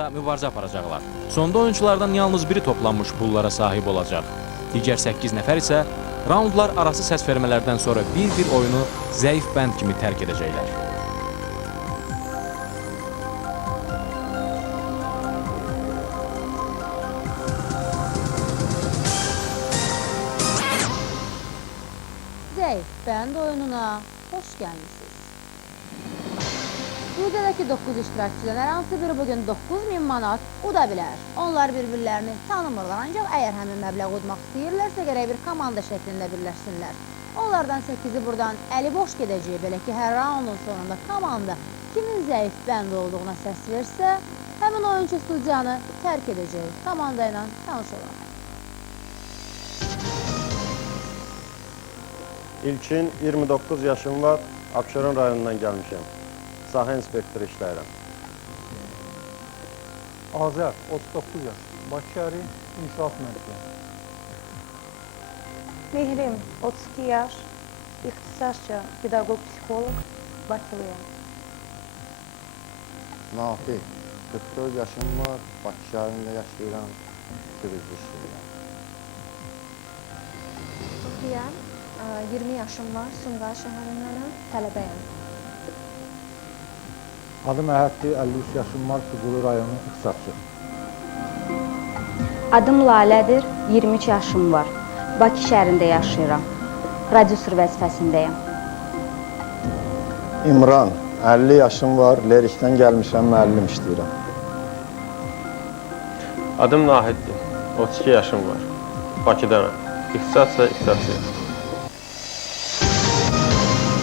arasında mübarizə aparacaqlar. Sonda oyunculardan yalnız biri toplanmış pullara sahib olacaq. Digər 8 nəfər isə raundlar arası səs vermələrdən sonra bir oyunu zəif bənd kimi tərk edəcəklər. Zəif bənd oyununa xoş gəlmişsiniz. Studiyadakı 9 iştirakçıdan hər hansı biri bugün 9000 manat uda bilər. Onlar bir-birlərini tanımırlar, ancaq əgər həmin məbləğ udmaq istəyirlərsə gərək bir komanda şəklində birləşsinlər. Onlardan 8-i buradan əli boş gedəcək, belə ki, hər raundun sonunda komanda kimin zəif bənd olduğuna səs versə, həmin oyuncu studiyanı tərk edəcək. Komanda ilə tanış olaq. İlkin 29 yaşım var, Abşeron rayonundan gəlmişəm. Sahə inspektoru işləyirəm. Azər, 39 yaş, Bakı şəhəri İnşaat mühəndisi. Mehrim, 32 yaş, ixtisasca pedaqoq psixoloq, Bakılıyam. Nafiq, 44 yaşım var, Bakı şəhərində yaşayıram, turizm işləyirəm. Ruhiyəm, 20 yaşım var, Sumqayıt şəhərindənəm, tələbəyəm. Adım Əhəddir, 53 yaşım var, Füzuli rayonu ixtisasçı. Adım Lalədir, 23 yaşım var. Bakı şəhərində yaşayıram. Radiosur vəzifəsindəyəm. İmran, 50 yaşım var, Lerikdən gəlmişəm, müəllim işləyirəm. Adım Nahiddir, 32 yaşım var. Bakıdanam. İxtisasca ixtisasçıyım.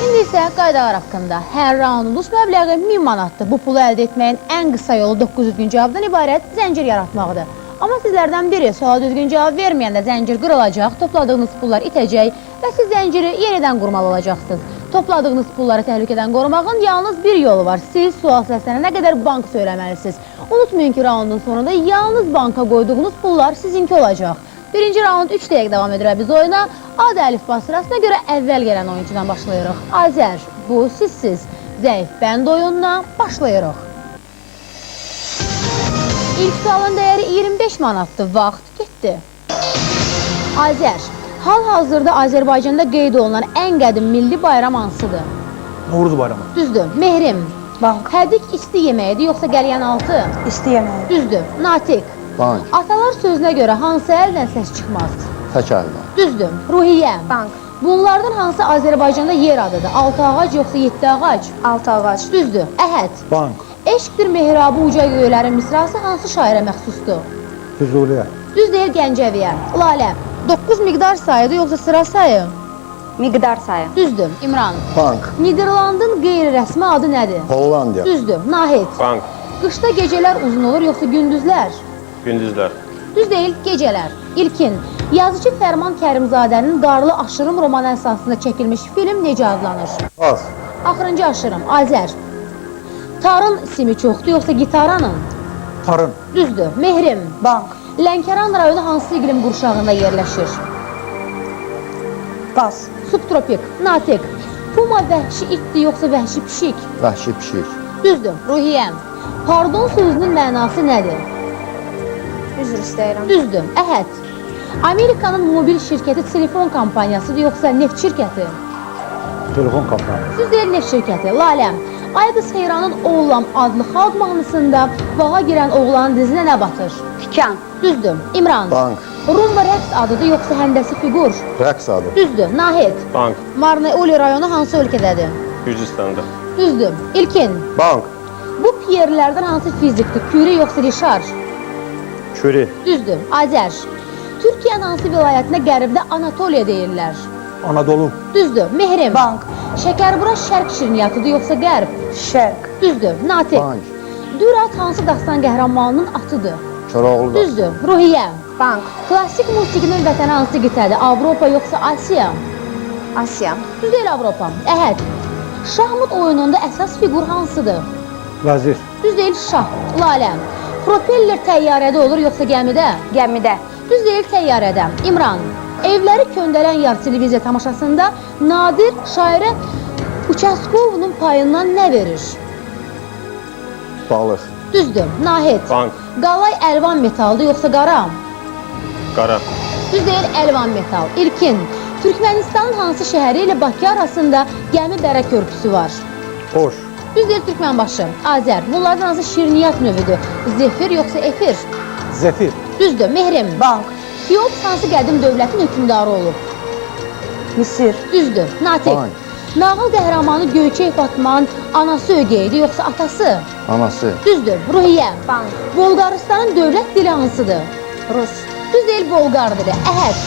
İndi isə qaydalar haqqında. Hər raundumuz məbləği 1000 manatdır. Bu pulu əldə etməyin ən qısa yolu 9 düzgün cavabdan ibarət zəncir yaratmaqdır. Amma sizlərdən biri suala düzgün cavab verməyəndə zəncir qırılacaq, topladığınız pullar itəcək və siz zənciri yenidən qurmalı olacaqsınız. Topladığınız pulları təhlükədən qorumağın yalnız bir yolu var. Siz sual səslənənə qədər bank söyləməlisiniz. Unutmayın ki, raundun sonunda yalnız banka qoyduğunuz pullar sizinki olacaq. Birinci raund 3 dəqiq davam edirək biz oyuna. Ad əlifba sırasına görə əvvəl gələn oyuncudan başlayırıq. Azər, bu sizsiz. Zəif bənd oyununa başlayırıq. İlk sualın dəyəri 25 manatdır. Vaxt getdi. Azər, hal-hazırda Azərbaycanda qeyd olunan ən qədim milli bayram hansıdır? Novruz bayramı. Düzdür. Mehrim, Bank, hədik isti yeməyidir yoxsa qəlyan altı? isti yeməyi. Düzdür. Natiq, Bank, atalar sözünə görə hansı əldən səs çıxmaz? tək əldən. Düzdür. Ruhiyyə, Bank, bunlardan hansı Azərbaycanda yer adıdır? 6 ağac yoxsa 7 ağac? 6 ağac. Düzdür. Əhəd, Bank, eşqdir mehrabı uca göylərin misrası hansı şairə məxsusdur? Füzuliyə. Düz deyil Gəncəviyə. Lalə, 9 miqdar sayıdır yoxsa sıra sayı? Miqdar sayı. Düzdür. İmran, Bank, Niderlandın qeyri-rəsmi adı nədir? Hollandiya. Düzdür. Nahid, Bank, qışda gecələr uzun olur yoxsa gündüzlər? gündüzlər. Düz deyil, gecələr. İlkin, yazıcı Fərman Kərimzadənin Qarlı Aşırım romanı əsasında çəkilmiş film necə adlanır? Az, Axırıncı aşırım, Azər. Tarın simi çoxdur yoxsa gitaranın? Tarın. Düzdür. Mehrim, Bank, Lənkəran rayonu hansı iqlim qurşağında yerləşir? Bas, Subtropik, Natiq. Puma vəhşi itdir yoxsa vəhşi pişik? vəhşi pişik. Düzdür. Ruhiyyəm, pardon sözünün mənası nədir? üzr istəyirəm. Düzdür. Əhəd. Amerikanın mobil şirkəti telefon kompaniyasıdır yoxsa neft şirkəti? Telefon kampaniyası. Düz deyil, neft şirkəti. Laləm, Aybız Xeyranın Oğlan adlı xalq mahnısında bağa girən oğlanın dizinə nə batır? Tikan. Düzdür. İmran, Bank, rumba rəqs adıdır yoxsa həndəsi fiqur? rəqs adı. Düzdür. Nahid, Bank, Marneoli rayonu hansı ölkədədir? Gürcüstanda. Düzdür. İlkin, Bank, bu Pierlərdən hansı fizikdir? Curie yoxsa Rişar? Küri, Düzdür. Azər, Türkiyənin hansı vilayətinə qərbdə Anatoliya deyirlər? Anadolu. Düzdür. Mehrim, Bank, Şəkərbura şərq şirniyyatıdır yoxsa qərb? şərq. Düzdür. Natiq, Bank, Dürat hansı dastan qəhrəmanının atıdır? Koroğlu da. Düzdür. Ruhiyyə, Bank, klassik musiqinin vətəni hansı qitədir? Avropa yoxsa Asiya? Asiya. Düz deyil Avropa. Əhəd, şahmut oyununda əsas fiqur hansıdır? Vəzir. Düz deyil şah. Lalə, propeller təyyarədə olur yoxsa gəmidə? Gəmidə. Düz deyil təyyarədə. İmran, evləri köndələn yar televiziya tamaşasında Nadir şairə Uçaskovunun payından nə verir? Balıq, Düzdür, Nahid. Bank. Qalay əlvan metaldır yoxsa qara? Qara. Düz deyil, əlvan metal. İlkin, Türkmənistanın hansı şəhəri ilə Bakı arasında Gəmi-Bərə körpüsü var? Xoş. Düz deyil, Türkmənbaşı. Azər, bunlardan hansı şirniyyat növüdür? Zefir yoxsa efir? Zefir. Düzdür, Mehrim. Bank. Keops hansı qədim dövlətin hökmdarı olub? Misir. Düzdür, Natiq. Bank. Nağıl qəhrəmanı Göyçək Fatmanın anası ögeydi yoxsa atası? Anası. Düzdür, Ruhiyyə. Bank. Bolqarıstanın dövlət dili hansıdır? Rus. Düz deyil, Bolqar dili. Əhəd.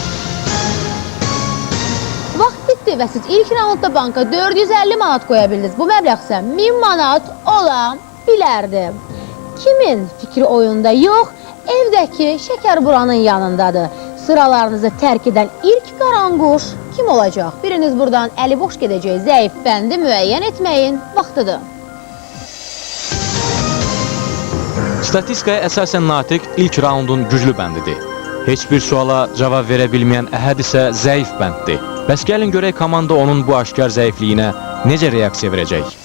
Vaxt bitdi və siz ilk raundda banka 450 manat qoya bildiniz. Bu məbləğ isə 1000 manat ola bilərdi. Kimin fikri oyunda yox, evdəki şəkər buranın yanındadır. Sıralarınızı tərk edən ilk qaranquş kim olacaq? Biriniz buradan əli boş gedəcək, zəif bəndi müəyyən etməyin vaxtıdır. Statistikaya əsasən Natiq ilk raundun güclü bəndidir. Heç bir suala cavab verə bilməyən Əhəd isə zəif bənddir. Bəs gəlin görək komanda onun bu aşkar zəifliyinə necə reaksiya verəcək?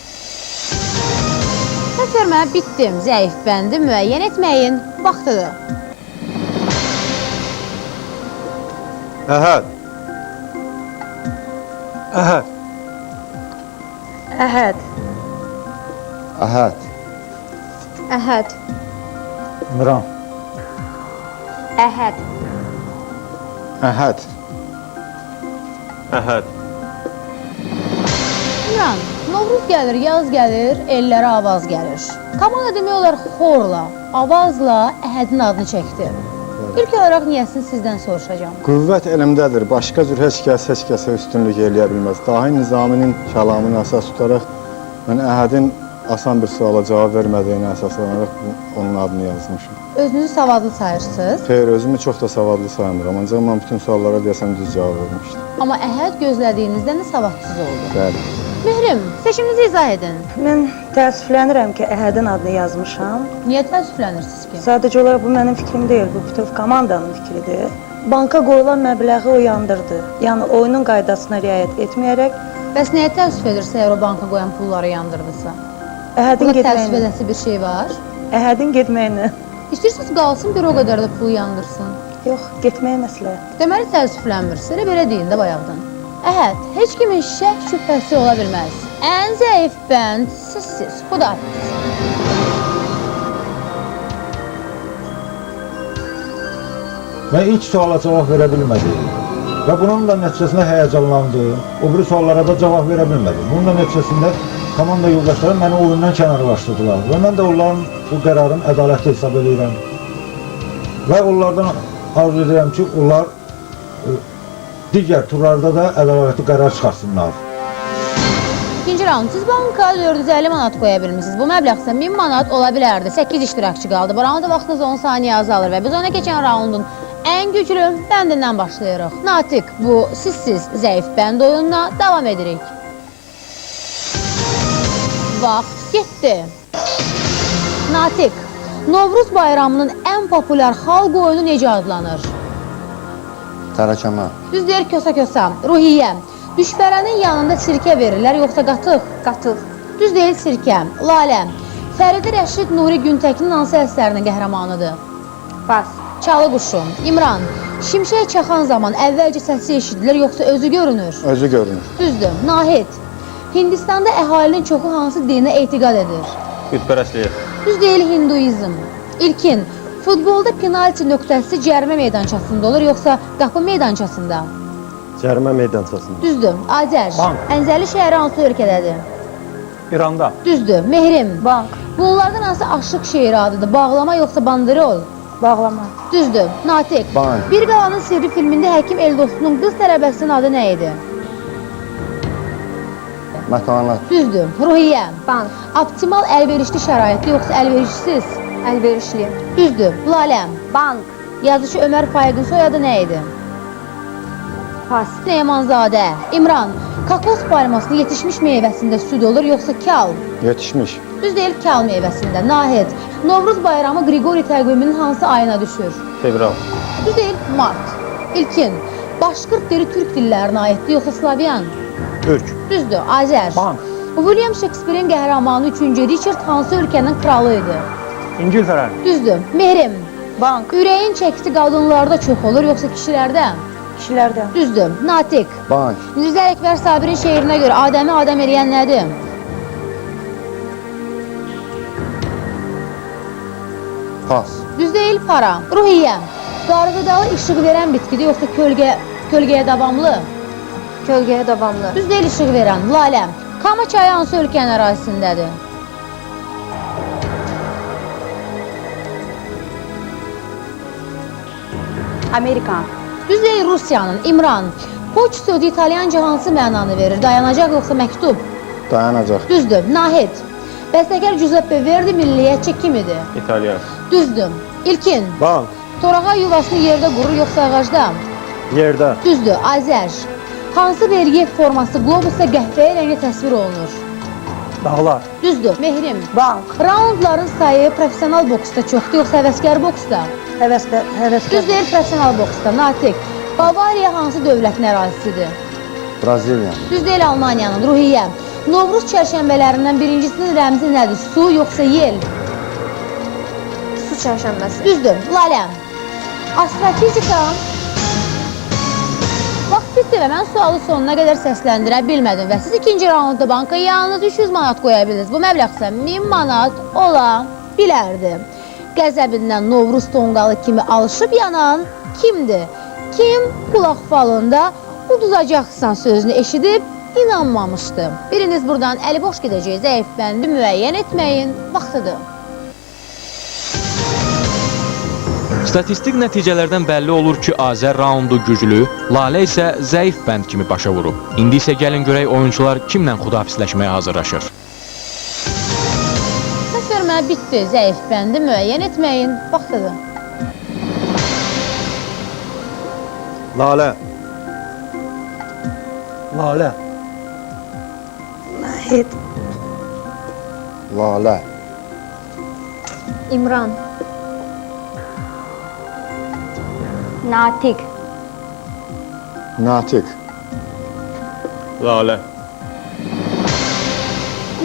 Səs vermə bitdim, zəif bəndi müəyyən etməyin vaxtıdır. Əhəd. Əhəd. Əhəd. Əhəd. Əhəd. İmran. Əhəd. Əhəd. Əhəd. İmran, Novruz gəlir, yaz gəlir, ellərə avaz gəlir. Komanda demək olar xorla, avazla Əhədin adını çəkdi. İlk olaraq niyəsini sizdən soruşacağam. Qüvvət elmdədir. Başqa cür heç kəsə üstünlük eləyə bilməz. Dahi Nizaminin kəlamını əsas tutaraq mən Əhədin asan bir suala cavab vermədiyini əsaslanaraq onun adını yazmışım. Özünüzü savadlı sayırsınız, Xeyr, özümü çox da savadlı saymıram. Ancaq mən bütün suallara deyəsəm düz cavab vermişdim. amma Əhəd gözlədiyinizdən də savadsız oldu. Bəli. Mehrim, seçiminizi izah edin. Mən təəssüflənirəm ki, Əhədin adını yazmışam. Niyə təəssüflənirsiniz ki? Sadəcə olaraq bu mənim fikrim deyil, bu bütöv komandanın fikridir. Banka qoyulan məbləği o yandırdı. Yəni oyunun qaydasına riayət etməyərək Bəs nəyə təəssüf edirsə, əgər o banka qoyan pulları yandırdısa? Əhədin Buna təəssüf getməyinə. edəsi bir şey var. Əhədin getməyinə. İstəyirsiniz qalsın, bir o qədər də pul yandırsın. Yox, getməyə məsləhət. Deməli təəssüflənmirsiniz, elə belə deyin də bayaqdan. Əhəd, heç kimin şək şübhəsi ola bilməz. Ən zəif bənd sizsiz, xudafiz. Mən ilk suala cavab verə bilmədim və bunun da nəticəsində həyəcanlandım. O biri suallara da cavab verə bilmədim. Bunun da nəticəsində komanda yoldaşlarım məni oyundan kənarlaşdırdılar və mən də onların bu qərarını ədalətli hesab edirəm. Və onlardan arzu edirəm ki, onlar digər turlarda da ədalətli qərar çıxarsınlar. İkinci raund, siz banka 450 manat qoya bilmişsiniz. Bu məbləğ isə 1000 manat ola bilərdi. 8 iştirakçı qaldı. Bu raunda vaxtınız 10 saniyə azalır və biz ona keçən raundun ən güclü bəndindən başlayırıq. Natiq, bu sizsiz zəif bənd oyununa davam edirik. Vaxt getdi. Natiq, Novruz bayramının ən populyar xalq oyunu necə adlanır? Tərəkəmə. Düz deyir, kösə-kösə. Ruhiyyə, düşbərənin yanında sirkə verirlər, yoxsa qatıq? Qatıq. Düz deyil, sirkə. Lalə, Fəridi Rəşid Nuri Güntəkinin hansı əsərinin qəhrəmanıdır? Pas. Çalı quşu. İmran, şimşək çaxan zaman əvvəlcə səsi eşidilir, yoxsa özü görünür? Özü görünür. Düzdür. Nahid, Hindistanda əhalinin çoxu hansı dinə etiqad edir? Bütpərəstliyə. Düz deyil, hinduizm. İlkin, futbolda penalti nöqtəsi cərimə meydançasında olur, yoxsa qapı meydançasında? Cərimə meydançasında. Düzdür. Azər, Bank. Ənzəli şəhəri hansı ölkədədir? İranda. Düzdür. Mehrim, Bank, bunlardan hansı aşıq şeiri adıdır? Bağlama yoxsa banderol? bağlama. Düzdür. Natiq, Bank. Bir Qalanın Sirri filmində həkim Eldostunun qız tələbəsinin adı nə idi? Mətanət. Düzdür. Ruhiyyə, Bank. optimal əlverişli şəraitli yoxsa əlverişsiz? Əlverişli. Düzdür. Laləm, Bank. yazıcı Ömər Faiqin soyadı nə idi? Pas. Süleymanzadə, İmran, kakos palmasının yetişmiş meyvəsində süd olur, yoxsa kal? Yetişmiş. Düz deyil, kal meyvəsində. Nahid, Novruz bayramı Qriqori təqviminin hansı ayına düşür? Fevral. Düz deyil, mart. İlkin, Başqırt dili türk dillərinə aiddir, yoxsa Slavyan? Türk. Düzdür, Azər. Bank. William Shakespeare'in qəhrəmanı 3-cü Richard hansı ölkənin kralı idi? İngiltərənin. Düzdür. Mehrim, Bank. ürəyin çəkisi qadınlarda çox olur, yoxsa kişilərdə? Kişilərdən. Düzdür. Natiq, Bank. Mirzə Əkbər Sabirin şeirinə görə Adəmi adam eləyən nədir? Pas. Düz deyil, para. Ruhiyyə, qarğıdalı işıq verən bitkidir, yoxsa kölgəyə davamlı? Kölgəyə davamlı. Düz deyil, işıq verən. Lalə, Kama çayı hansı ölkənin ərazisindədir? Amerikan. Düz deyil, Rusiyanın. İmran, poç sözü İtalyanca hansı mənanı verir? Dayanacaq yoxsa məktub? Dayanacaq. Düzdür. Nahid, bəstəkar Giuseppe Verdi milliyyətçi kim idi? İtalyan. Düzdür. İlkin, Bank. torağa yuvasını yerdə qurur yoxsa ağacda? Yerdə. Düzdür. Azər, hansı relyef forması qlobusda qəhvəyə rəngli təsvir olunur? Dağlar. Düzdür. Mehrim, Bank. raundların sayı professional boksda çoxdur yoxsa həvəskar boksda? Həvəskar. Düz deyil, professional boksda. Natiq, Bavariya hansı dövlətin ərazisidir? Braziliya. Düz deyil, Almaniyanın. Ruhiyyə, Novruz çərşənbələrindən birincisinin rəmzi nədir? Su yoxsa yel? Su çərşənbəsi. Düzdür. Laləm, astrofizika... Vaxt bitdi və mən sualı sonuna qədər səsləndirə bilmədim və siz ikinci raundda banka yalnız 300 manat qoya bildiniz. Bu məbləğ isə 1000 manat ola bilərdi. Qəzəbindən Novruz tonqalı kimi alışıb yanan kimdir? Kim qulaq falında uduzacaqsan sözünü eşidib inanmamışdı. Biriniz buradan əli boş gedəcək, zəif bəndi müəyyən etməyin vaxtıdır. Statistik nəticələrdən bəlli olur ki, Azər raundu güclü, Lalə isə zəif bənd kimi başa vurub. İndi isə gəlin görək oyuncular kimlə xudafisləşməyə hazırlaşır. Səs vermə bitdi, zəif bəndi müəyyən etməyin vaxtıdır. Lalə. Lalə. Nahid. Lalə. İmran. Natiq. Natiq. Lalə.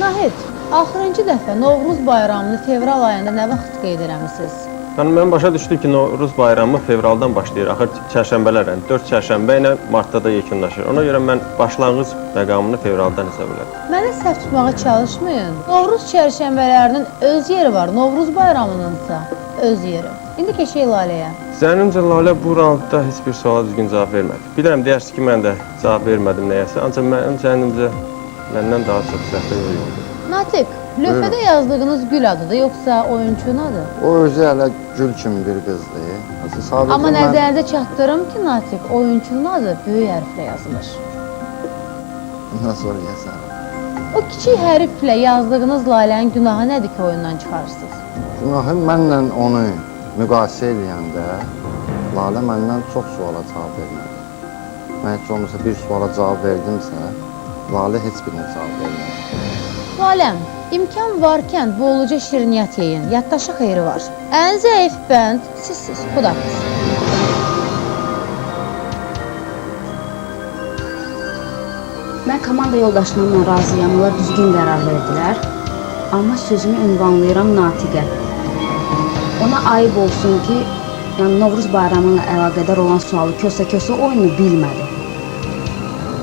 Nahid, axırıncı dəfə Novruz bayramını fevral ayında nə vaxt qeyd eləmisiniz? Yəni mən başa düşdüm ki, Novruz bayramı fevraldan başlayır. Axır çərşənbələrlə, 4 çərşənbə ilə martda da yekunlaşır. Ona görə mən başlanğıc məqamını fevraldan hesab edirəm. Mənə səhv tutmağa çalışmayın. Novruz çərşənbələrinin öz yeri var, Novruz bayramınınsa öz yeri. İndi keçək Laləyə. Zənnimcə Lalə bu raundda heç bir suala düzgün cavab vermədi. Bilirəm, deyərsiniz ki, mən də cavab vermədim nəyəsə, ancaq mənim zənnimcə məndən daha çox səhvə yox. Natiq, lövhədə yazdığınız gül adıdır, yoxsa oyunçunun adı? O özü hələ gül kimi bir qızdır. Sadəcə Amma nəzərinizə çatdırım ki, Natiq, oyunçunun adı böyük hərflə yazılır. Nasıl olacaq? O kiçik hərflə yazdığınız Lalənin günahı nədir ki, oyundan çıxarırsınız? Günahı mənlə onu müqayisə edəndə Lalə məndən çox suala cavab vermədi. Mən heç olmasa bir suala cavab verdimsə, Lalə heç birinə cavab vermədi. Laləm, imkan varkən bolluca şirniyyat yeyin, yaddaşı xeyri var. Ən zəif bənd sizsiz, xudafız. Mən komanda yoldaşlarımla razıyam, onlar düzgün qərar verdilər. Amma sözümü ünvanlayıram Natiqə. Ona ayıb olsun ki, yəni Novruz bayramı ilə əlaqədar olan sualı kösə-kösə oyunu bilmədi.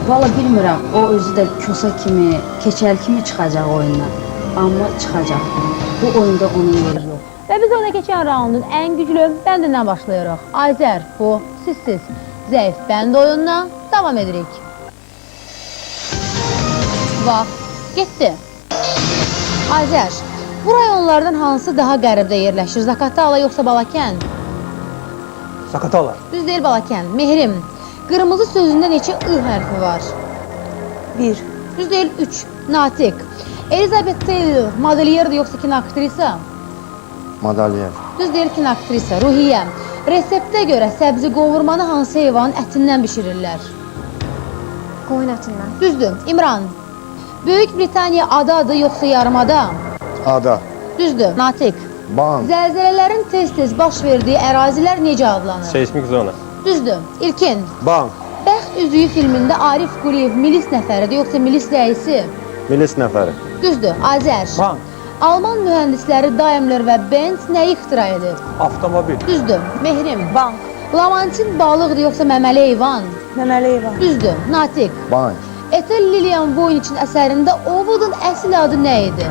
Valla bilmirəm, o özü də kösə kimi, keçəl kimi çıxacaq oyundan. Amma çıxacaq. Bu oyunda onun yeri yox. Və biz ona keçən raundun ən güclü bəndindən başlayırıq. Azər, bu sizsiz. Zəif bənd oyununa davam edirik. Vaxt getdi. Azər, bu rayonlardan hansı daha qəribdə yerləşir? Zaqatala yoxsa Balakən? Zaqatala. Düz deyil Balakən. Mehrim, qırmızı sözündə neçə I hərfi var? 1. Düz deyil 3. Natiq. Elizabeth Taylor modelyerdir yoxsa kinoaktrisa? Madalyer. Düz deyil kinoaktrisa. Ruhiyyə. Reseptə görə səbzi qovurmanı hansı heyvanın ətindən bişirirlər? Qoyun ətindən. Düzdür. İmran. Böyük Britaniya adadır yoxsa yarımada? Ada. Düzdür. Natiq. Ban. Zəlzələlərin tez-tez baş verdiyi ərazilər necə adlanır? Seismik zona. Düzdür. İlkin. Bank. Bəxt üzüyü filmində Arif Quliyev milis nəfəridir yoxsa milis rəisi? Milis nəfəri. Düzdür. Azər. Bank. Alman mühəndisləri Daimler və Benz nəyi ixtira edib? Avtomobil. Düzdür, Mehrim. Bank. Lamantin balıqdır yoxsa məməli heyvan? Məməli heyvan. Düzdür, Natiq. Bank. Ethel Lilian Voynich'in əsərində Ovid'in əsl adı nə idi?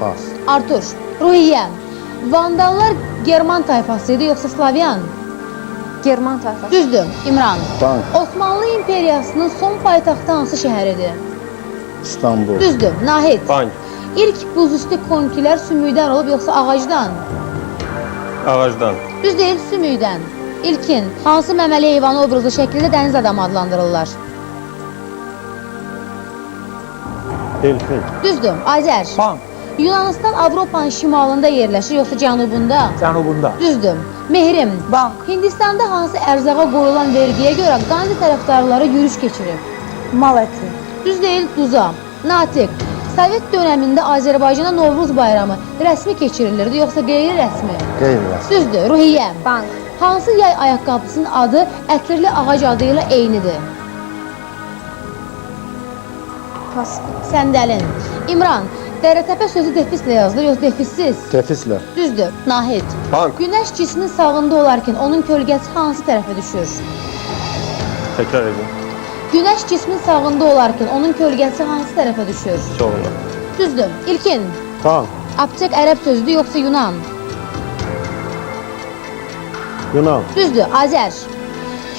Pas. Artur. Ruhiyyə. Vandallar German tayfası idi yoxsa Slavyan? German tayfası. Düzdür, İmran. Bank. Osmanlı İmperiyasının son paytaxtı hansı şəhəridir? İstanbul. Düzdür, Nahid. Bank. İlk buzüstü konkilər sümükdən olub yoxsa ağacdan? Ağacdan. Düz deyil, sümükdən. İlkin, hansı məməli heyvanı obrazlı şəkildə dəniz adamı adlandırırlar? Delfin. Düzdür, Azər. Bank. Yunanistan Avropanın şimalında yerləşir yoxsa cənubunda? Cənubunda. Düzdür. Mehrim. Bank. Hindistanda hansı ərzağa qoyulan vergiyə görə Qandi tərəfdarları yürüş keçirib? Mal əti. Düz deyil, duza. Natiq. Sovet dönəmində Azərbaycana Novruz bayramı rəsmi keçirilirdi yoxsa qeyri-rəsmi? Qeyri-rəsmi. Düzdür, Ruhiyyə. Bank. Hansı yay ayaqqabısının adı ətirli ağac adı ilə eynidir? Pas. Səndəlin. İmran. Dərətəpə sözü defislə yazılır, yox defissіз? Defislə. Düzdür, Nahid. Bank. Günəş cismin sağında olarkən onun kölgəsi hansı tərəfə düşür? Təkrar edin. Günəş cismin sağında olarkən onun kölgəsi hansı tərəfə düşür? Soluna. Düzdür, İlkin. Bank. Aptek ərəb sözüdür, yoxsa Yunan? Yunan. Düzdür, Azər.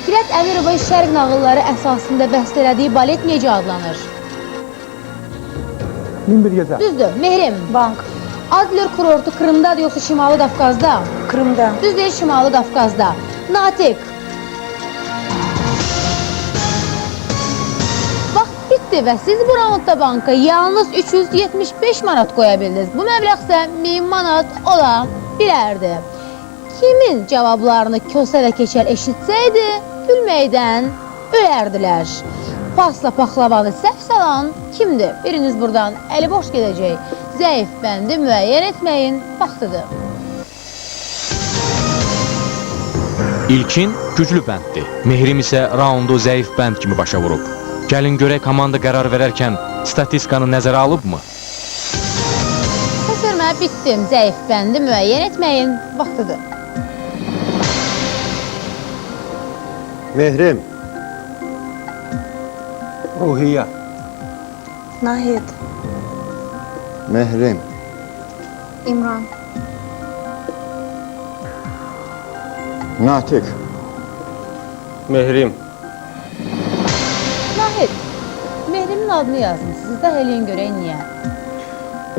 Fikrət Əmirova şərq nağılları əsasında bəstələdiyi balet necə adlanır? Min bir gecə. Düzdür, Mehrim. Bank. Adler kurortu Krımdadır, yoxsa Şimali Qafqazda? Krımda. Düz deyil, Şimali Qafqazda. Natiq. Vaxt bitdi və siz bu raundda banka yalnız 375 manat qoya bildiniz. Bu məbləğ isə 1000 manat ola bilərdi. Kimin cavablarını kösələ keçər eşitsəydi, gülməkdən ölərdilər. Pasla paxlavanı səhv salan kimdir? Biriniz buradan əli boş gedəcək. Zəif bəndi müəyyən etməyin vaxtıdır. İlkin güclü bənddir. Mehrim isə raundu zəif bənd kimi başa vurub. Gəlin görək komanda qərar verərkən statistikanı nəzərə alıbmı? Səs vermə bitdim. Zəif bəndi müəyyən etməyin vaxtıdır. Mehrim. Ruhiyyə. Nahid. Mehrim. İmran. Natiq. Mehrim. Nahid, Mehrimin adını yazmışsınız. İzah eləyin görək niyə?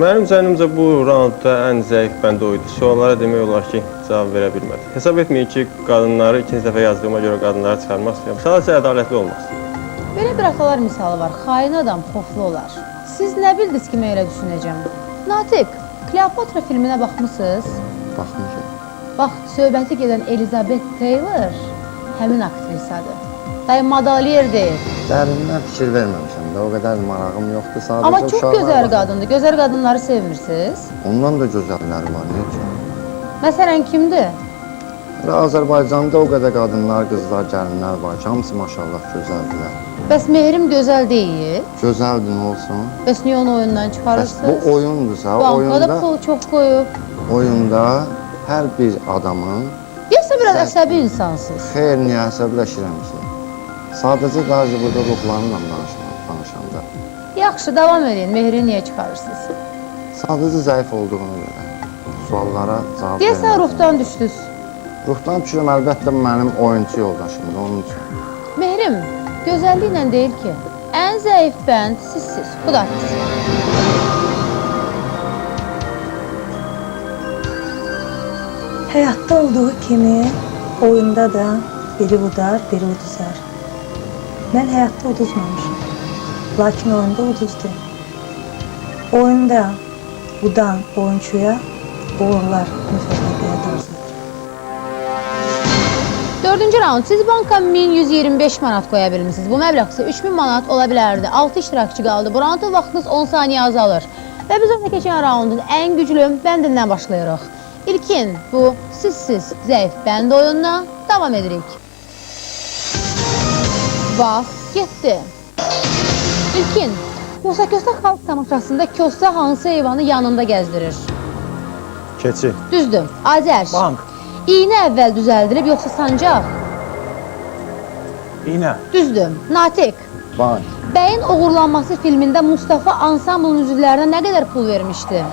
Mənim zənnimcə bu raundda ən zəif bənd o idi. Suallara demək olar ki, cavab verə bilmədi. Hesab etməyin ki, qadınları ikinci dəfə yazdığıma görə qadınları çıxarmaq istəyirəm. Sadəcə ədalətli olmaz. Belə bir atalar misalı var. Xain adam xoflu olar. Siz nə bildiniz ki, mən elə düşünəcəm? Natiq, Kleopatra filminə baxmısınız? Baxmışam. Bax, söhbəti gedən Elizabeth Taylor həmin aktrisadır. Dayı madalyer deyil. Dərindən fikir verməmişəm də, o qədər marağım yoxdur. Sadəcə Amma çox uşaqlar gözəl var. qadındır. Gözəl qadınları sevmirsiniz? Ondan da gözəlləri var, nə üçün? Məsələn, kimdir? Və Azərbaycanda o qədər qadınlar, qızlar, gəlinlər var ki, hamısı maşallah gözəldirlər. Bəs Mehrim gözəl deyil. Gözəldir, nə olsun? Bəs niyə onu oyundan Bəs çıxarırsınız? bu oyundursa, Bankada pul çox qoyub. oyunda hər bir adamın Yoxsa biraz əsəbi insansınız. xeyr niyə əsəbləşirəm ki? Sadəcə qarşı burada ruhlarımla danışanda. Yaxşı, davam edin. Mehri niyə çıxarırsınız? Sadəcə zəif olduğuna görə. Suallara cavab Deyəsən vermək. ruhdan düşdünüz. Ruhdan düşürəm, əlbəttə mənim oyunçu yoldaşımdır, onun üçün. Mehrim, gözəlliklə deyil ki, ən zəif bənd sizsiz. Xudafiz. Həyatda olduğu kimi oyunda da biri udar, biri uduzar. Mən həyatda uduzmamışam. Lakin oyunda uduzdum. Oyunda udan oyunçuya uğurlar müvəffəqiyyət arzudur. Dördüncü raund. Siz banka 1125 manat qoya bilmişsiniz. Bu məbləğ isə 3000 manat ola bilərdi. 6 iştirakçı qaldı. Bu raundun vaxtınız 10 saniyə azalır. Və biz orada keçən raundun ən güclü bəndindən başlayırıq. İlkin, bu sizsiz zəif bənd oyununa davam edirik. Vaxt getdi. İlkin, Musa Kosta xalq tamaşasında Kosta hansı heyvanı yanında gəzdirir? Keçi. Düzdür. Azər. Bank. İynə əvvəl düzəldilib yoxsa sancaq? İğne. Düzdür. Natiq. Bank. Bəyin Oğurlanması filmində Mustafa ansamblın üzvlərinə nə qədər pul vermişdi?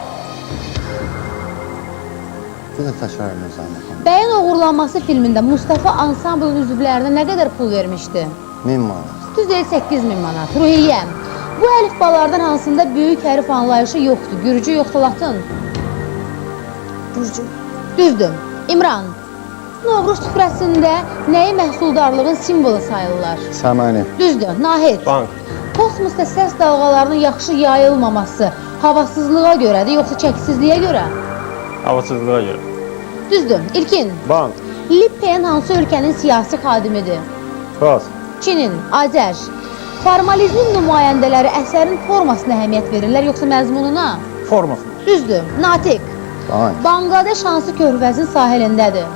Bir də təkrar eləməyəcəm. Bəyin Oğurlanması filmində Mustafa ansamblın üzvlərinə nə qədər pul vermişdi? 1000 manat. Düz deyil 8000 manat. Ruhiyyə. Bu əlifbalardan hansında böyük hərf anlayışı yoxdur? Gürcü yoxsa latın? Gürcü. Düzdür. İmran. Novruz süfrəsində nəyi məhsuldarlığın simvolu sayılırlar? Səməni. Düzdür. Nahid. Bank. Kosmosda səs dalğalarının yaxşı yayılmaması havasızlığa görədir, yoxsa çəkisizliyə görə? Havasızlığa görə. Düzdür. İlkin. Bank. Lippen hansı ölkənin siyasi xadimidir? Pas. Çinin, Azər. Formalizmin nümayəndələri əsərin formasına əhəmiyyət verirlər, yoxsa məzmununa? Forması. Düzdür. Natiq. Bank. Bangladeş hansı körfəzin sahilindədir?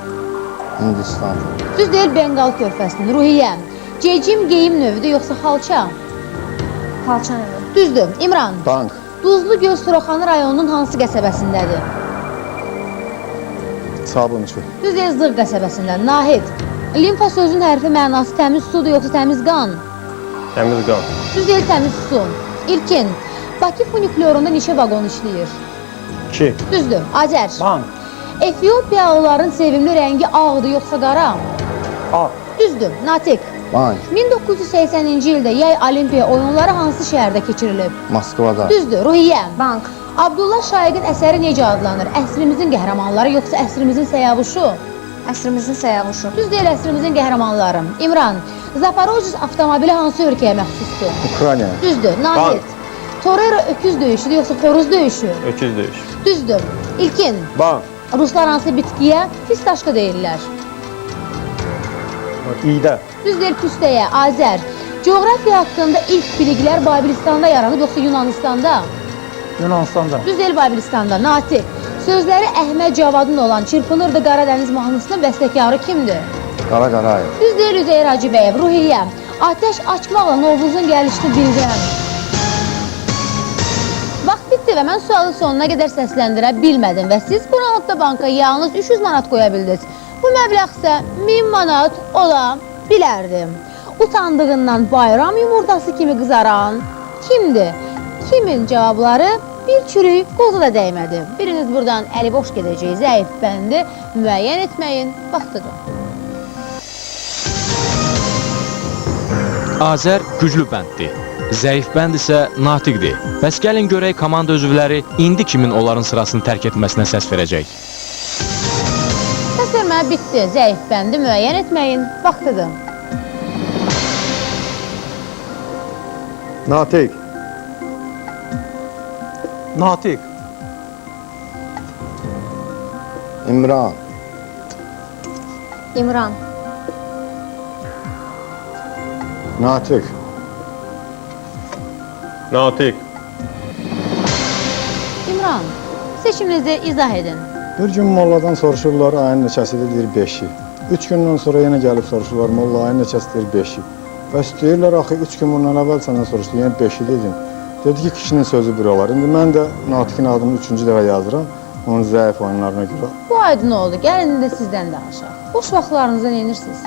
Hindistan. Düz deyil Bengal körfəzinin. Ruhiyyə. Cecim geyim növüdür, yoxsa xalça? Xalça növü. Düzdür. İmran. Bank. Duzlu Göl Suraxanı rayonunun hansı qəsəbəsindədir? Sabunçu. Düz deyil Zır qəsəbəsində. Nahid. Limfa sözün hərfi mənası təmiz sudur, yoxsa təmiz qan? Təmiz qan. Düz deyil təmiz su. İlkin. Bakı funikulyorunda neçə vaqon işləyir? 2. Düzdür. Azər. Bank. Efiopiyalıların sevimli rəngi ağdır, yoxsa qara? A. Düzdür. Natiq. Bank. 1980-ci ildə yay olimpiya oyunları hansı şəhərdə keçirilib? Moskvada. Düzdür. Ruhiyyə. Bank. Abdullah Şaiqin əsəri necə adlanır? Əsrimizin qəhrəmanları, yoxsa əsrimizin səyavuşu? Əsrimizin səyavuşu. Düz deyil əsrimizin qəhrəmanları. İmran. Zaporojец avtomobili hansı ölkəyə məxsusdur? Ukrayna. Düzdür. Nahid. Torero öküz döyüşüdür, yoxsa xoruz döyüşü? Öküz döyüş. Düzdür. İlkin. Bank. Ruslar hansı bitkiyə fistaşka deyirlər? İğdə. Düz deyil püstəyə, Azər. Coğrafiya haqqında ilk biliklər Babilistanda yaranıb, yoxsa Yunanistanda? Yunanistan'da. Düz deyil Babilistanda. Natiq. Sözləri Əhməd Cavadın olan Çırpınırdı Qaradəniz mahnısının bəstəkarı kimdir? Qara Qarayev. Düz deyil Üzeyir Hacıbəyev. Ruhiyyə. Atəş açmaqla Novruzun gəlişini bildirəm. Vaxt bitdi və mən sualı sonuna qədər səsləndirə bilmədim və siz bu raundda banka yalnız 300 manat qoya bildiniz. Bu məbləğ isə 1000 manat ola bilərdi. Utandığından bayram yumurtası kimi qızaran kimdir? Kimin cavabları bir çürük qozu da dəymədi. Biriniz buradan əli boş gedəcək, zəif bəndi müəyyən etməyin vaxtıdır. Azər güclü bənddir. Zəif bənd isə natiqdir. Bəs gəlin görək komanda üzvləri indi kimin onların sırasını tərk etməsinə səs verəcək. Səs vermə bitdi. Zəif bəndi müəyyən etməyin vaxtıdır. Natiq. Natiq. İmran. İmran. Natiq. Natiq. İmran, seçiminizi izah edin. Bir gün molladan soruşurlar ayın neçəsidir, deyir 5-i. 3 gündən sonra yenə gəlib soruşurlar, molla ayın neçəsidir, 5-i. Bəs deyirlər, axı 3 gün bundan əvvəl səndən soruşdu, yenə 5-i dedin. Dedi ki, kişinin sözü bir olar. İndi mən də Natiqin adını 3-cü dəfə yazıram, onun zəif oyunlarına görə. Bu aydın oldu, gəlin indi sizdən danışaq. Boş vaxtlarınızda nə edirsiniz?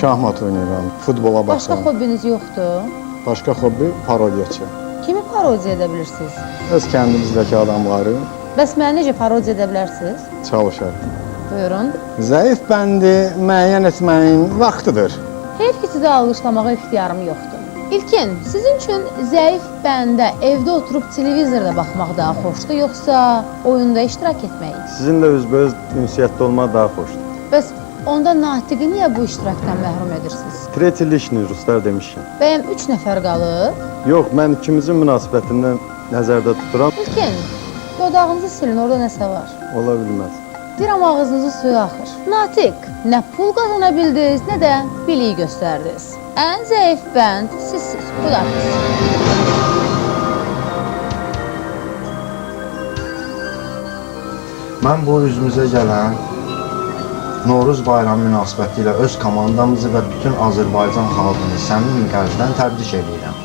Şahmat oynayıram, futbola Başqa baxıram. hobbiniz yoxdur? Başqa hobbi parodiyaçı. Kimi parodiya edə bilirsiniz? Öz kəndimizdəki adamları Bəs məni necə parodiya edə bilərsiniz? çalışarım. Buyurun. Zəif bəndi müəyyən etməyin vaxtıdır. Heyf ki, sizə alqışlamağa ixtiyarım yoxdur. İlkin, sizin üçün zəif bəndə evdə oturub televizorda baxmaq daha xoşdur, yoxsa oyunda iştirak etmək? Sizinlə üzbəüz ünsiyyətdə olmaq daha xoşdur. Bəs onda Natiqi niyə bu iştirakdan məhrum edirsiniz? Tretilişni ruslar demişkin. Bəyəm 3 nəfər qalıb? Yox, mən ikimizin münasibətindən nəzərdə tuturam. İlkin, dodağınızı silin, orada nəsə var. Ola bilməz. Deyirəm ağzınızı suya axır. Natiq, nə pul qazana bildiniz, nə də bilik göstərdiniz. Ən zəif bənd sizsiz. Xudafız. Mən bu üzümüzə gələn Novruz bayramı münasibəti ilə öz komandamızı və bütün Azərbaycan xalqını səmimi qəlbdən təbrik edirəm.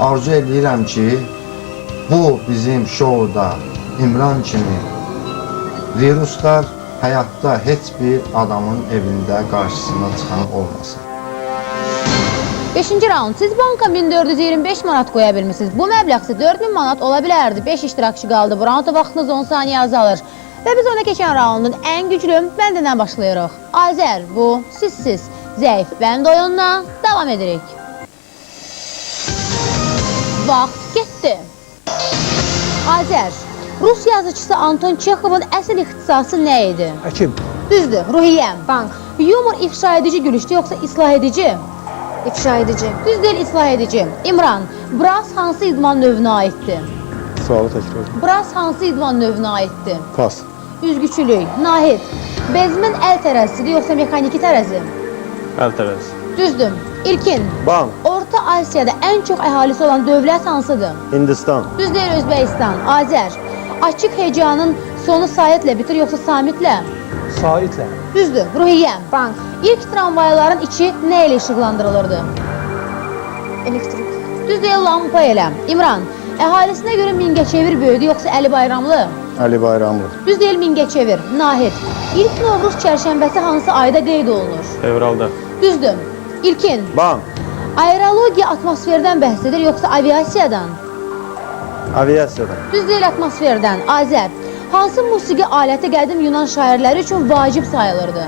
arzu edirəm ki, bu bizim şouda İmran kimi viruslar həyatda heç bir adamın evində qarşısına çıxan olmasın. 5-ci raund. Siz banka 1425 manat qoya bilmişsiniz. Bu məbləğ isə 4000 manat ola bilərdi. 5 iştirakçı qaldı. Bu raunda vaxtınız 10 saniyə azalır. Və biz ona keçən raundun ən güclü bəndindən başlayırıq. Azər, bu sizsiz. Zəif bənd oyununa davam edirik. Vaxt getdi. Azər, Rus yazıcısı Anton Çexovun əsl ixtisası nə idi? Həkim. Düzdür, Ruhiyyəm. Bank. Yumor ifşa edici gülüşdü, yoxsa islah edici? İfşa edici. Düz deyil, islah edici. İmran, Bras hansı idman növünə aiddir? Sualı təkrar edin. Bras hansı idman növünə aiddir? Pas. Üzgüçülük, Nahid. Bezmin əl tərəzisidir, yoxsa mexaniki tərəzi? Əl tərəzi. Düzdür. İlkin, Bank. Orta Asiyada ən çox əhalisi olan dövlət hansıdır? Hindistan. Düz deyil, Özbəkistan. Azər, açıq hecanın sonu sayitlə bitir, yoxsa samitlə? Saitlə. Düzdür, Ruhiyyəm. Bank. İlk tramvayların içi nə ilə işıqlandırılırdı? Elektrik. Düz deyil, lampa ilə. İmran, əhalisinə görə Mingəçevir böyüdü, yoxsa Əli Bayramlı? Əli Bayramlı. Düz deyil, Mingəçevir. Nahid, ilk Novruz çərşənbəsi hansı ayda qeyd olunur? Fevralda. Düzdür. İlkin, Bank. aerologiya atmosferdən bəhs edir, yoxsa aviasiyadan? Aviasiyadan. Düz deyil, atmosferdən. Azər, hansı musiqi aləti qədim Yunan şairləri üçün vacib sayılırdı?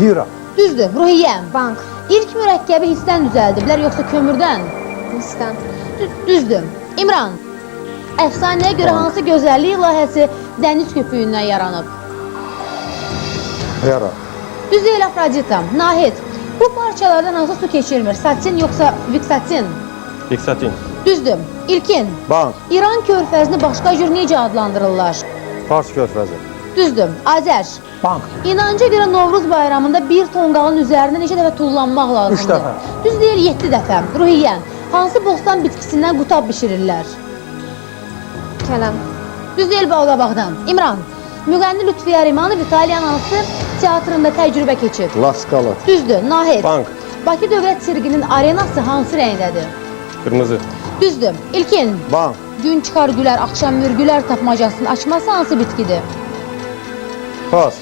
Lira. Düzdür, Ruhiyyəm. Bank. İlk mürəkkəbi hissdən düzəldiblər, yoxsa kömürdən? Misdən. Düzdür. İmran, əfsanəyə görə hansı gözəllik layihəsi dəniz köpüyündən yaranıb? Yara. Düz deyil, Afrodita. Nahid, bu parçalardan hansı su keçirmir? Satin yoxsa viksatin? Fiksatin. Düzdür. İlkin, Bank. İran körfəzini başqa cür necə adlandırırlar? Fars körfəzi. Düzdür. Azər, Bank. İnanca görə Novruz bayramında bir tonqalın üzərində neçə dəfə tullanmaq lazımdır? 3 dəfə. Düz deyil, 7 dəfə. Ruhiyyən, hansı bostan bitkisindən qutab bişirirlər? Kələm. Düz deyil, balqabaqdan. İmran, müğənni Lütfiyə Rimanov İtaliyanın hansı teatrında təcrübə keçib? La Scala. Düzdür. Nahid, Bank. Bakı Dövlət Sirkinin arenası hansı rəngdədir? Qırmızı. Düzdür. İlkin, Bank. gün çıxar gülər, axşam mürgülər tapmacasının açması hansı bitkidir? Pas.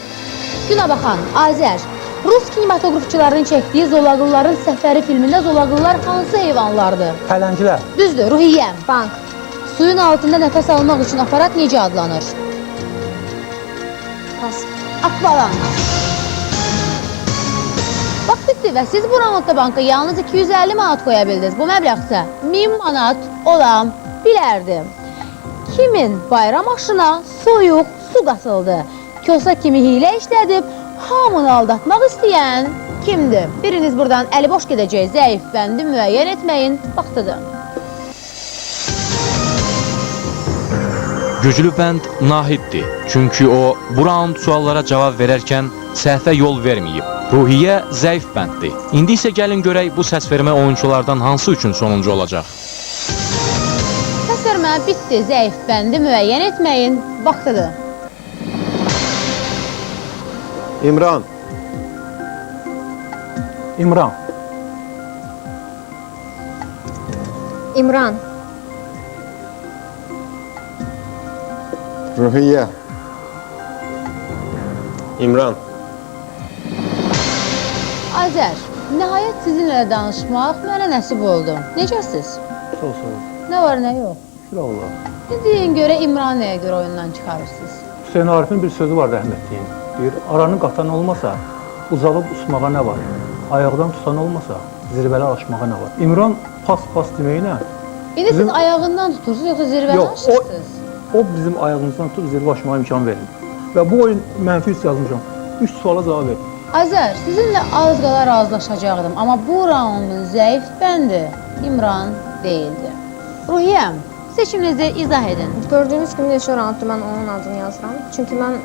Günə baxan, Azər, Rus kinematografçılarının çəkdiyi Zolaqlıların Səfəri filmində Zolaqlılar hansı heyvanlardır? Pələnglər. Düzdür, Ruhiyyəm. Bank. Suyun altında nəfəs almaq üçün aparat necə adlanır? Pas. Akbalan. Vaxt bitdi və siz bu raundda banka yalnız 250 manat qoya bildiniz. Bu məbləğ isə 1000 manat ola bilərdi. Kimin bayram aşına soyuq su qatıldı? Kosa kimi hilə işlədib, hamını aldatmaq istəyən kimdir? Biriniz buradan əli boş gedəcək, zəif bəndi müəyyən etməyin vaxtıdır. Güclü bənd Nahiddir. Çünki o, bu raund suallara cavab verərkən səhvə yol verməyib. Ruhiyyə zəif bənddir. İndi isə gəlin görək bu səsvermə oyunçulardan hansı üçün sonuncu olacaq. Səsvermə bitdi, zəif bəndi müəyyən etməyin vaxtıdır. İmran. İmran. İmran. Ruhiyyə. İmran. Azər, nəhayət sizinlə danışmaq mənə nəsib oldu. Necəsiz? Sol sol. Nə var, nə yox? Şura Allah. Deyin görə İmran nəyə görə oyundan çıxarırsınız? Hüseyin Arif'in bir sözü var rəhmətliyin. Deyir, aranı qatan olmasa, uzalıb uçmağa nə var? Ayaqdan tutan olmasa, zirvələr aşmağa nə var? İmran pas deməklə, İndi siz Bizim- ayağından tutursunuz, yoxsa zirvədən Yox, aşırsınız? o bizim ayağımızdan tutub zirvə aşmağa imkan verir. Və bu oyun mənfi 3 yazmışam. 3 suala cavab ver. Azər, sizinlə az qala razılaşacaqdım, amma bu raundun zəif bəndi İmran deyildi. Ruhiyyəm, seçiminizi izah edin. Gördüyünüz kimi neçə raundda mən onun adını yazıram. Çünki mən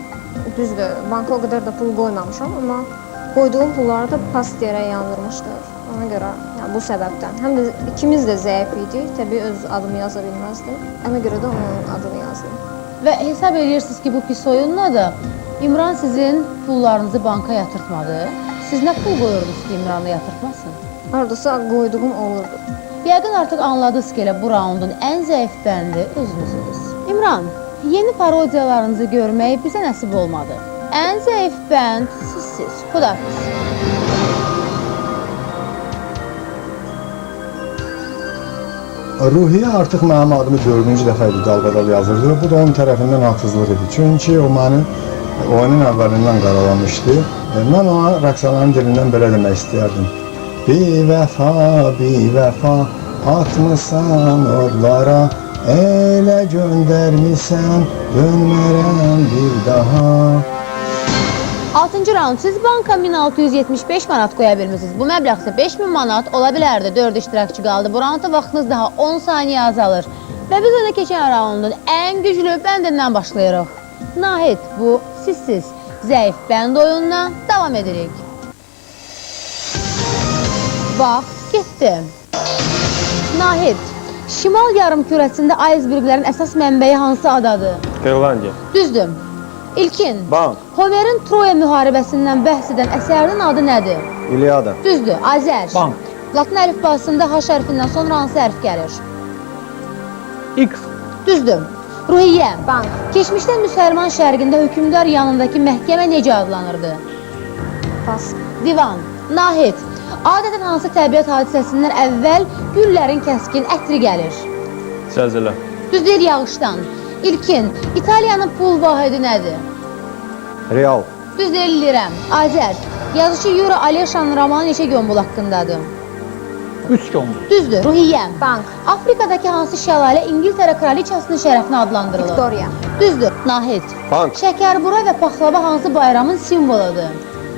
düzdür, banka o qədər də pul qoymamışam, amma qoyduğum pulları da pas deyərək yandırmışdır. Ona görə yəni bu səbəbdən. Həm də ikimiz də zəif idik, təbii öz adımı yaza bilməzdim. Ona görə də onun adını yazdım. Və hesab edirsiniz ki, bu pis oyunla da İmran sizin pullarınızı banka yatırtmadı. Siz nə pul qoyurdunuz ki, İmranı yatırtmasın? Hardasa qoyduğum olurdu. Yəqin artıq anladınız ki, elə bu raundun ən zəif bəndi özünüzsünüz. İmran, yeni parodiyalarınızı görmək bizə nəsib olmadı. Ən zəif bənd sizsiz. Xudafiz. Ruhiyyə artıq mənim adımı 4-cü dəfə idi dalbadal yazırdı. Bu da onun tərəfindən haqsızlıq idi. Çünki o məni oyunun əvvəlindən qaralamışdı. Mən ona rəqsananın dilindən belə demək istəyərdim. Bir vəfa atmısan odlara, elə göndərmisən, dönmərəm bir daha. 6-cı raund. Siz banka 1675 manat qoya bilmişsiniz. Bu məbləğ isə 5000 manat ola bilərdi. 4 iştirakçı qaldı. Bu raundda vaxtınız daha 10 saniyə azalır. Və biz öndə keçən raundun ən güclü bəndindən başlayırıq. Nahid, bu sizsiz. Zəif bənd oyununa davam edirik. Vaxt getdi. Nahid, şimal yarımkürəsində aysberglərin əsas mənbəyi hansı adadır? Qırlandiya. Düzdür. İlkin, Bank. Homerin Troya müharibəsindən bəhs edən əsərinin adı nədir? İlyada. Düzdür, Azər. Bank. Latın əlifbasında H hərfindən sonra hansı hərf gəlir? X. Düzdür. Ruhiyyə. Bank. Keçmişdə müsəlman şərqində hökmdar yanındakı məhkəmə necə adlanırdı? Pas. Divan. Nahid. Adətən hansı təbiət hadisəsindən əvvəl güllərin kəskin ətri gəlir? Zəlzələ. Düz deyil, yağışdan. İlkin, İtaliyanın pul vahidi nədir? Real. Düz deyil, lirəm. Azər. Yazıcı Yuri Aleşanın romanı neçə gömbul haqqındadır? 3 gömbul. Düzdür, Ruhiyyəm. Bank. Afrikadakı hansı şəlalə İngiltərə kraliçasının şərəfinə adlandırılır? Victoria. Düzdür, Nahid. Bank. Şəkərbura və paxlava hansı bayramın simvoludur?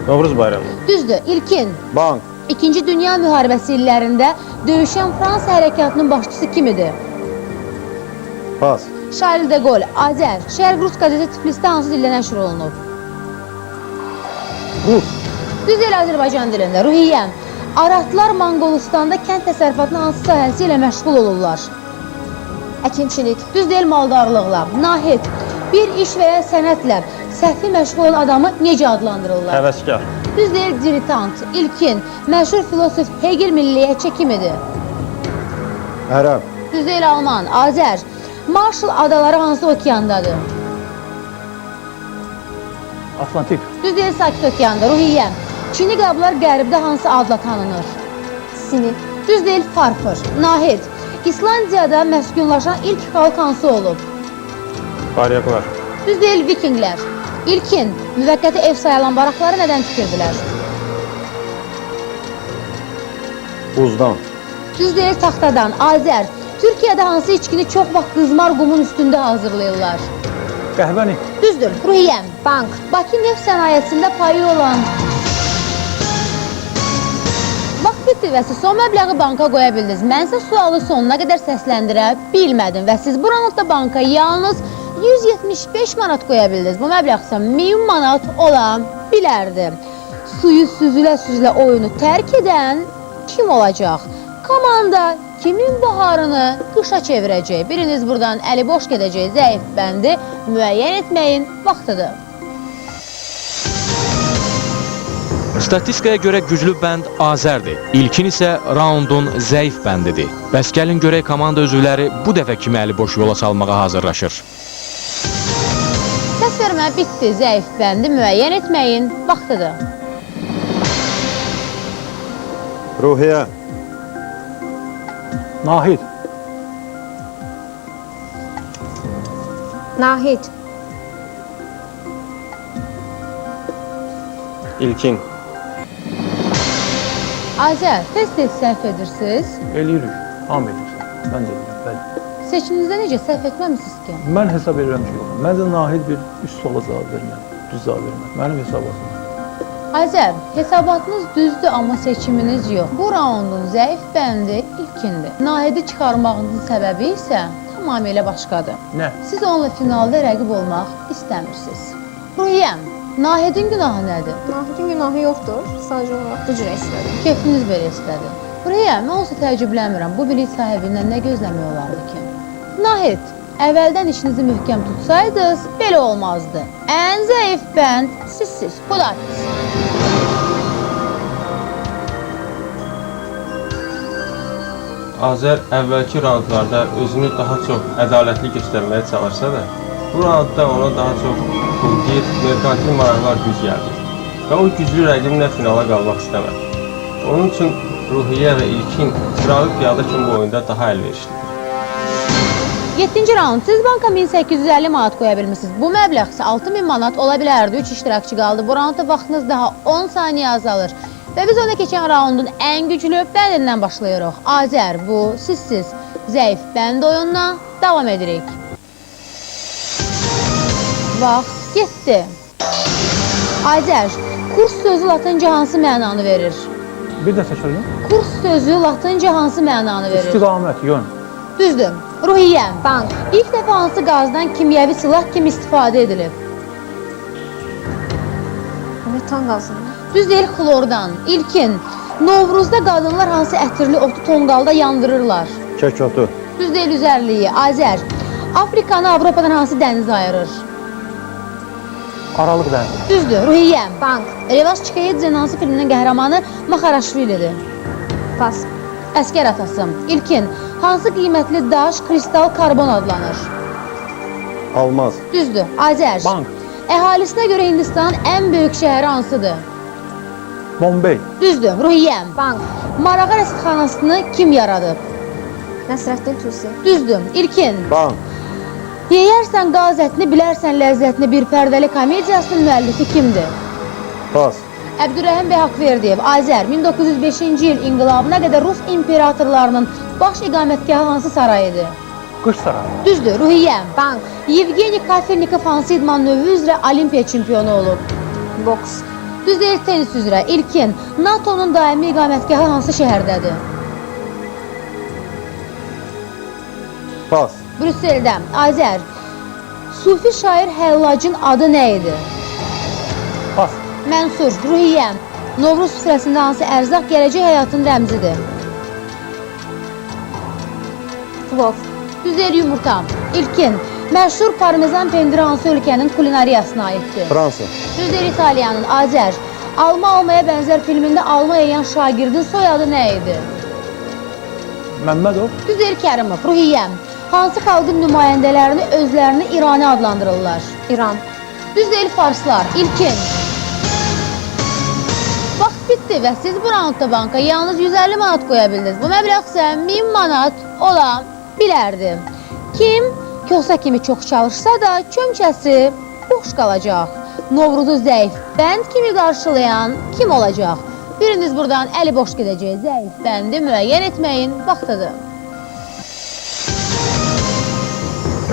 Novruz bayramı. Düzdür, İlkin. Bank. İkinci Dünya müharibəsi illərində döyüşən Fransa hərəkatının başçısı kim idi? Pas. Charles de Gaulle. Azər. Şərq Rus qəzeti Tiflisdə hansı dildə nəşr olunub? Rus. Düz deyil, Azərbaycan dilində. Ruhiyyəm. Aratlar Monqolistanda kənd təsərrüfatının hansı sahəsi ilə məşğul olurlar? Əkinçilik. Düz deyil, maldarlıqla. Nahid. Bir iş və ya sənətlə səhvi məşğul olan adamı necə adlandırırlar? Həvəskar. Düz deyil, dilettant. İlkin. Məşhur filosof Hegel milliyyətçi kim idi? Ərəb. Düz deyil, Alman. Azər. Marshall adaları hansı okeandadır? Atlantik. Düz deyil, Sakit okeanda. Ruhiyyəm. Çini qablar qərbdə hansı adla tanınır? Sinik. Düz deyil, farfır. Nahid. İslandiyada məskunlaşan ilk xalq hansı olub? Qaryaqlar. Düz deyil, vikinglər. İlkin, müvəqqəti ev sayılan baraqları nədən tikirdilər? Buzdan. Düz deyil, taxtadan. Azər. Türkiyədə hansı içkini çox vaxt qızmar qumun üstündə hazırlayırlar? Qəhvəni. Düzdür, Ruhiyyəm. Bank. Bakı neft sənayesində payı olan... Vaxt bitdi və siz son məbləği banka qoya bildiniz. Mən isə sualı sonuna qədər səsləndirə bilmədim və siz bu raundda banka yalnız 175 manat qoya bildiniz. Bu məbləğ isə 1000 manat ola bilərdi. Suyu süzülə-süzülə oyunu tərk edən kim olacaq? Komanda kimin baharını qışa çevirəcək? Biriniz buradan əli boş gedəcək, zəif bəndi müəyyən etməyin vaxtıdır. Statistikaya görə güclü bənd Azərdir. İlkin isə raundun zəif bəndidir. Bəs gəlin görək komanda üzvləri bu dəfə kimi əli boş yola salmağa hazırlaşır. Səs vermə bitdi, zəif bəndi müəyyən etməyin vaxtıdır. Ruhiyyə. Nahid. Nahid. İlkin. Azər, tez-tez səhv edirsiniz. Eləyirik. Hamı edirsən. Mən də edirəm, bəli. Seçiminizdə necə səhv etməmisiniz ki? Mən hesab edirəm ki, yox. Məncə Nahid bir üst suala cavab verməli, düz cavab verməli. Mənim hesabatım. Azər, hesabatınız düzdür, amma seçiminiz yox. Bu raundun zəif bəndi ilkindir. Nahidi çıxarmağınızın səbəbi isə tamamilə başqadır. Nə? Siz onunla finalda rəqib olmaq istəmirsiniz. Ruhiyyəm, Nahidin günahı nədir? Nahidin günahı yoxdur. Sadəcə olaraq bu cürə istədim. Keyfiniz belə istədi. Ruhiyyəm, mən olsa təəccüblənmirəm. Bu bilik sahibindən nə gözləmək olardı ki? Nahid, əvvəldən işinizi möhkəm tutsaydınız, belə olmazdı. Ən zəif bənd sizsiz. Xudafiz. Azər əvvəlki raundlarda özünü daha çox ədalətli göstərməyə çalışsa da, bu raundda ona daha çox pulgir, merkantil maraqlar güc gəldi və o güclü rəqiblə finala qalmaq istəmədi. Onun üçün Ruhiyyə və İlkin sıravi piyada kimi bu oyunda daha əlverişlidir. 7-ci raund. Siz banka 1850 manat qoya bilmişsiniz. Bu məbləğ isə 6000 manat ola bilərdi. 3 iştirakçı qaldı. Bu raundda vaxtınız daha 10 saniyə azalır. Və biz ona keçən raundun ən güclü bəndindən başlayırıq. Azər, bu sizsiz. Zəif bənd oyununa davam edirik. Vaxt getdi. Azər, kurs sözü latınca hansı mənanı verir? Bir də seçelim. Kurs sözü latınca hansı mənanı verir? İstiqamət, yön. Düzdür. Ruhiyyə, Bank. İlk dəfə hansı qazdan kimyəvi silah kimi istifadə edilib? Metan qazı. Düz deyil, xlordan. İlkin, Novruzda qadınlar hansı ətirli otu tonqalda yandırırlar? Kək otu. Düz deyil, üzərliyi. Azər, Afrikanı Avropadan hansı dəniz ayırır? Aralıq dənizi. Düzdür, Ruhiyyə. Bank. Revaz Çikayedzin hansı filminin qəhrəmanı Maxaraşvilidir? Pas. Əskər atası. İlkin, hansı qiymətli daş kristal karbon adlanır? Almaz. Düzdür, Azər. Bank. Əhalisinə görə Hindistanın ən böyük şəhəri hansıdır? Bombay. Düzdür, Ruhiyyə. Bank. Marağa rəsədxanasını kim yaradıb? Nəsrəddin Tusi. Düzdür, İlkin. Bank. Yeyərsən qaz ətini, bilərsən ləzzətini bir pərdəli komediyasının müəllifi kimdir? Pas. Əbdürrəhim bəy Haqverdiyev, Azər, 1905-ci il inqilabına qədər Rus imperatorlarının baş iqamətgahı hansı sarayıdır? Qış sarayı. Düzdür, Ruhiyyə. Bank. Yevgeni Kafelnikov hansı idman növü üzrə olimpiya çempionu olub? Boks. Düz deyil, tenis üzrə. İlkin, NATO-nun daimi iqamətgahı hansı şəhərdədir? Pas. Brüsseldə. Azər, Sufi şair Həllacın adı nə idi? Pas. Mənsur, Ruhiyyə. Novruz süfrəsində hansı ərzaq gələcək həyatın rəmzidir? Plov. Düz deyil, yumurta. İlkin, məşhur parmezan pendiri hansı ölkənin kulinariyasına aiddir? Fransa. Düz deyil, İtaliyanın. Azər, Alma almaya bənzər filmində alma yeyən şagirdin soyadı nə idi? Məmmədov. Düz deyil, Kərimov. Ruhiyyə, hansı xalqın nümayəndələrini özlərini İrani adlandırırlar? İran. Düz deyil, farslar. İlkin. Vaxt bitdi və siz bu raundda banka yalnız 150 manat qoya bildiniz. Bu məbləğ isə 1000 manat ola bilərdi. Kim kosa kimi çox çalışsa da çömçəsi boş qalacaq. Novruzu zəif bənd kimi qarşılayan kim olacaq? Biriniz buradan əli boş gedəcək. Zəif bəndi müəyyən etməyin vaxtıdır.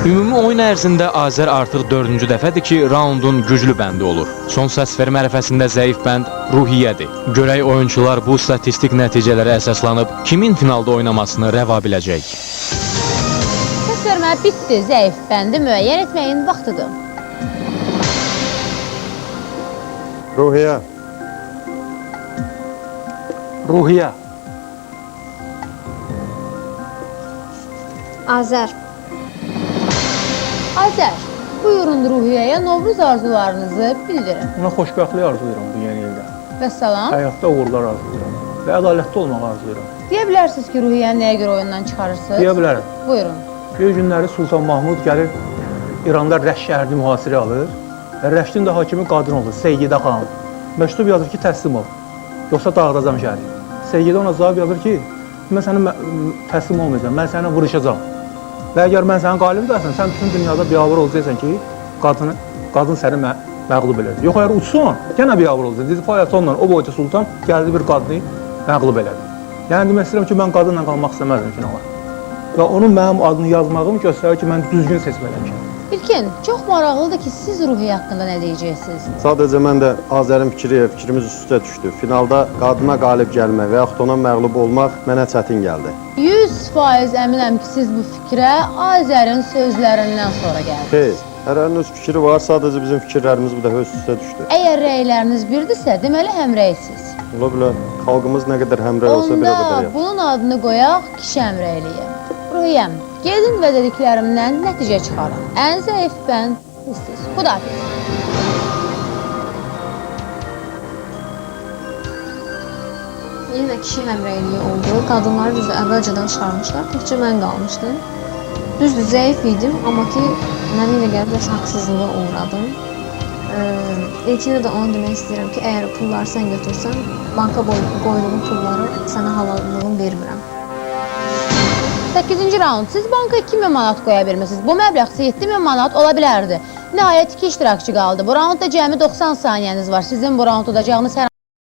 Ümumi oyun ərzində Azər artıq 4-cü dəfədir ki, raundun güclü bəndi olur. Son səsvermə ərəfəsində zəif bənd Ruhiyyədir. Görək oyunçular bu statistik nəticələrə əsaslanıb kimin finalda oynamasını rəva biləcək. Səsvermə bitdi. Zəif bəndi müəyyən etməyin vaxtıdır. Ruhiyyə. Ruhiyyə. Azər. Azər, buyurun Ruhiyyəyə Novruz arzularınızı bildirin. Ona xoşbəxtlik arzulayıram bu yeni ildə. Və salam. Həyatda uğurlar arzulayıram və ədalətli olmağı arzulayıram. Deyə bilərsiniz ki, Ruhiyyəni nəyə görə oyundan çıxarırsınız? Deyə bilərəm. Buyurun. Bir günləri Sultan Mahmud gəlir İranda Rəş şəhərini mühasirə alır və Rəşdin də hakimi qadın olur, Seyyidə xanım. Məktub yazır ki, təslim ol, yoxsa dağıdacam şəhəri. Seyyidə ona cavab yazır ki, mən sənə təslim olmayacağam, mən sənə vuruşacağam. Və əgər mən sənin qalib edərsən, sən bütün dünyada biabır olacaqsan ki, qadın səni məğlub elədi. Yox, əgər uçsun, yenə biabır olacaqsan. Dizi Fayatonla o boyca Sultan gəldi bir qadını məğlub elədi. Yəni demək istəyirəm ki, mən qadınla qalmaq istəməzdim finala. Və onun mənim adını yazmağım göstərir ki, mən düzgün seçməliyəm. İlkin, çox maraqlıdır ki, siz Ruhiyyə haqqında nə deyəcəksiniz? Sadəcə mən də Azərin fikrimiz üst-üstə düşdü. Finalda qadına qalib gəlmək və yaxud ona məğlub olmaq mənə çətin gəldi. 100% əminəm ki, siz bu fikrə Azərin sözlərindən sonra gəldiniz. Xeyr, hərənin öz fikri var, sadəcə bizim fikirlərimiz bu dəfə üst-üstə düşdü. Əgər rəyləriniz birdirsə, deməli həmrəysiniz. Ola bilər, xalqımız nə qədər həmrəy olsa bir o qədər Onda yaxşı. bunun adını qoyaq kişi həmrəyliyə. Ruhiyyəm, gedin və dediklərimdən nəticə çıxarın. Ən zəif bənd siz. Xudafiz. Yenə kişi həmrəyliyi oldu. Qadınları düzdür əvvəlcədən çıxarmışlar, təkcə mən qalmışdım. Düzdür, zəif idim, amma ki, mənə ilə gəlib biraz haqsızlığa uğradım. İlkində də onu demək istəyirəm ki, əgər pulları sən götürsən, banka qoyduğun pulları sənə halallığını vermirəm. 8-ci raund. Siz banka 2000 manat qoya bilmişsiniz. Bu məbləğ 7000 manat ola bilərdi. Nəhayət 2 iştirakçı qaldı. Bu raundda cəmi 90 saniyəniz var. Sizin bu raund udacağınız hər